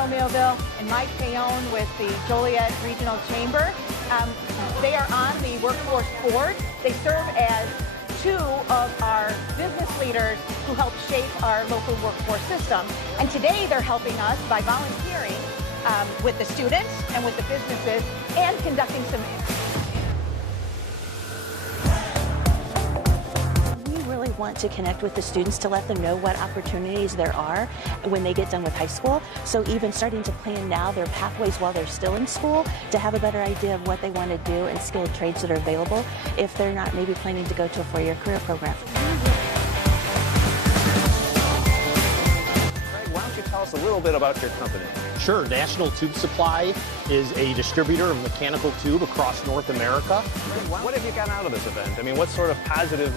Monroe Millville and Mike Payon with the Joliet Regional Chamber. They are on the Workforce Board. They serve as two of our business leaders who help shape our local workforce system. And today they're helping us by volunteering with the students and with the businesses and conducting some. Really want to connect with the students to let them know what opportunities there are when they get done with high school. So even starting to plan now their pathways while they're still in school to have a better idea of what they want to do and skilled trades that are available if they're not maybe planning to go to a four-year career program. Greg, why don't you tell us a little bit about your company? Sure. National Tube Supply is a distributor of mechanical tube across North America. What have you gotten out of this event? I mean, what sort of positive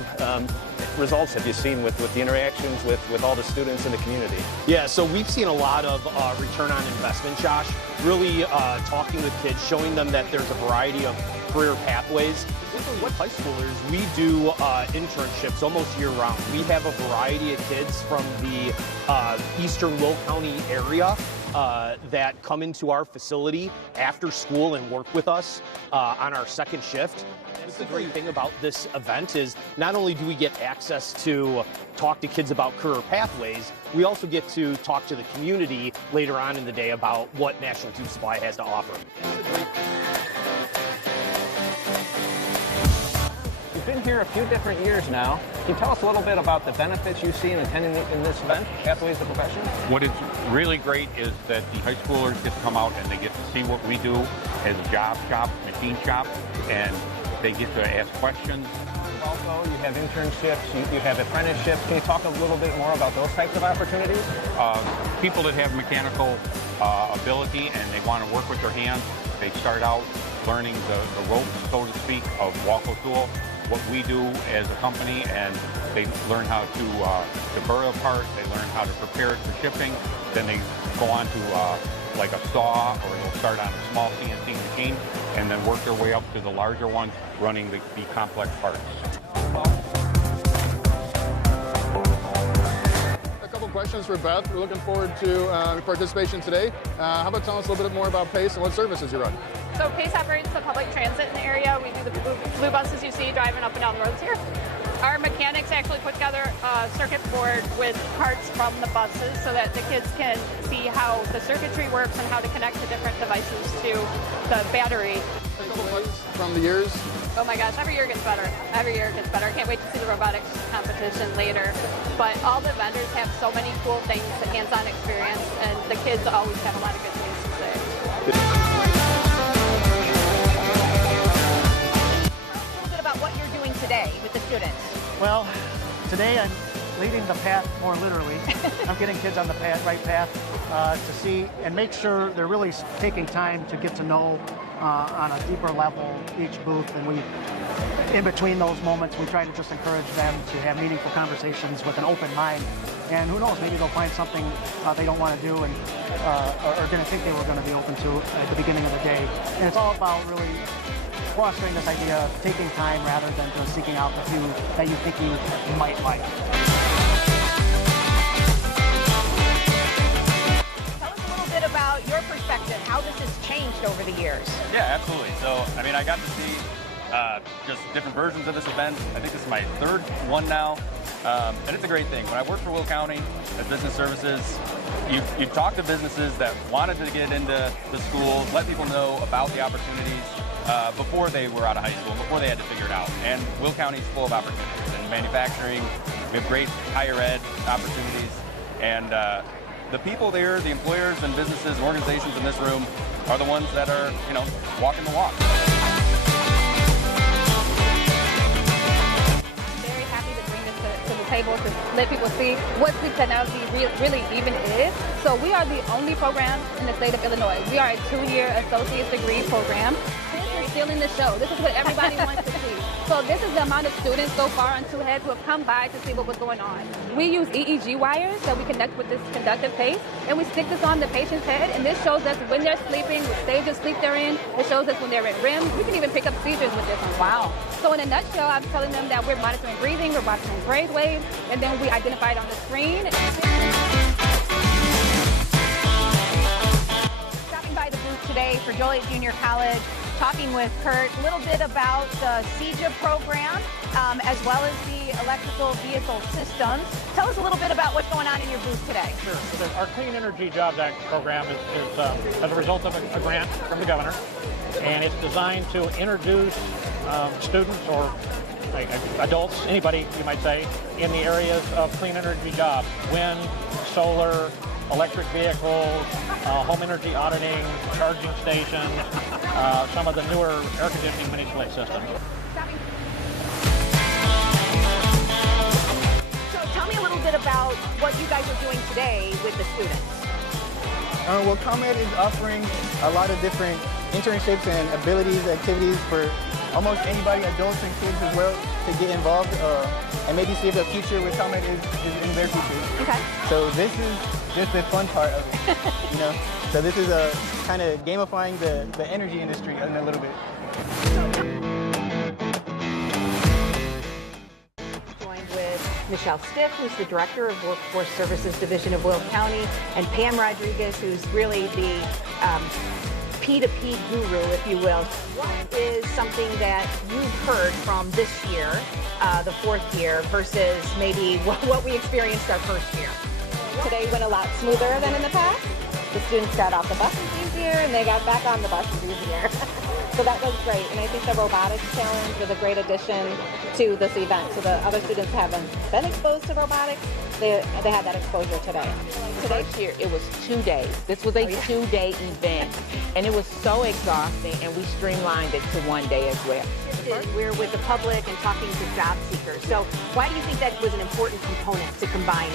results have you seen with the interactions with all the students in the community? Yeah, so we've seen a lot of return on investment, Josh. Really talking with kids, showing them that there's a variety of career pathways. With high schoolers, we do internships almost year-round. We have a variety of kids from the eastern Will County area that come into our facility after school and work with us on our second shift. And the great thing about this event is not only do we get access to talk to kids about career pathways, we also get to talk to the community later on in the day about what National Tube Supply has to offer. You've been here a few different years now. Can you tell us a little bit about the benefits you see in attending in this event, Pathways to Profession? What is really great is that the high schoolers get to come out and they get to see what we do as a job shop, machine shop, and they get to ask questions. Also, you have internships, you have apprenticeships. Can you talk a little bit more about those types of opportunities? People that have mechanical ability and they want to work with their hands, they start out learning the ropes, so to speak, of Waco Tool, what we do as a company, and they learn how to burr a part, they learn how to prepare it for shipping, then they go on to like a saw, or they'll start on a small CNC machine and then work their way up to the larger ones running the complex parts. A couple questions for Beth. We're looking forward to your participation today. How about telling us a little bit more about PACE and what services you run? So PACE operates the public transit in the area. We do the blue buses you see driving up and down the roads here. Our mechanics actually put together a circuit board with parts from the buses so that the kids can see how the circuitry works and how to connect the different devices to the battery. A couple questions from the years. Oh my gosh, every year gets better. Every year gets better. I can't wait to see the robotics competition later. But all the vendors have so many cool things, the hands-on experience, and the kids always have a lot of good things to say. What you're doing today with the students? Well, today I'm leading the path more literally. I'm getting kids on the right path to see and make sure they're really taking time to get to know on a deeper level each booth. And in between those moments, we try to just encourage them to have meaningful conversations with an open mind. And who knows, maybe they'll find something they don't want to do and or didn't think they were going to be open to at the beginning of the day. And it's all about really fostering this idea of taking time rather than just seeking out the few that you think you might like. Tell us a little bit about your perspective, how this has changed over the years. Yeah, absolutely. So, I mean, I got to see just different versions of this event. I think this is my third one now, and it's a great thing. When I worked for Will County as business services, you talk to businesses that wanted to get into the schools, let people know about the opportunities before they were out of high school, before they had to figure it out. And Will County is full of opportunities in manufacturing. We have great higher ed opportunities. And the people there, the employers and businesses and organizations in this room are the ones that are, walking the walk. Very happy to bring this to the table to let people see what sleep technology really even is. So we are the only program in the state of Illinois. We are a 2-year associate's degree program. This is stealing the show. This is what everybody wants to see. So this is the amount of students so far on Two Heads who have come by to see what was going on. We use EEG wires that we connect with this conductive pace, and we stick this on the patient's head, and this shows us when they're sleeping, what stage of sleep they're in. It shows us when they're in REM. We can even pick up seizures with this one. Wow. So in a nutshell, I'm telling them that we're monitoring breathing, we're monitoring brain waves, and then we identify it on the screen. today for Joliet Junior College, talking with Kurt a little bit about the CEJA program, as well as the electrical vehicle systems. Tell us a little bit about what's going on in your booth today. Sure. So our Clean Energy Jobs Act program is as a result of a grant from the governor, and it's designed to introduce students or adults, anybody you might say, in the areas of clean energy jobs: wind, solar, electric vehicles, home energy auditing, charging stations, some of the newer air conditioning mini split systems. So tell me a little bit about what you guys are doing today with the students. Well, ComEd is offering a lot of different internships and abilities, activities for almost anybody, adults and kids as well, to get involved and maybe see if the future with ComEd is in their future. Okay. So this is just the fun part of it, you know. So this is a kind of gamifying the energy industry in a little bit. Joined with Michelle Stiff, who's the Director of Workforce Services Division of Will County, and Pam Rodriguez, who's really the P2P guru, if you will. What is something that you've heard from this year, the fourth year, versus maybe what we experienced our first year? Today went a lot smoother than in the past. The students got off the buses easier and they got back on the buses easier. So that was great. And I think the robotics challenge was a great addition to this event. So the other students haven't been exposed to robotics. They had that exposure today. Last year it was 2 days. This was a 2-day event, and it was so exhausting, and we streamlined it to 1 day as well. We're with the public and talking to job seekers. So why do you think that was an important component to combine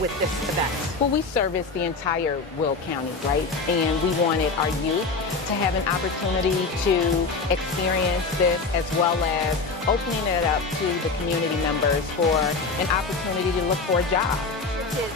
with this event? Well, we service the entire Will County, right? And we wanted our youth to have an opportunity to experience this, as well as opening it up to the community members for an opportunity to look for a job. This is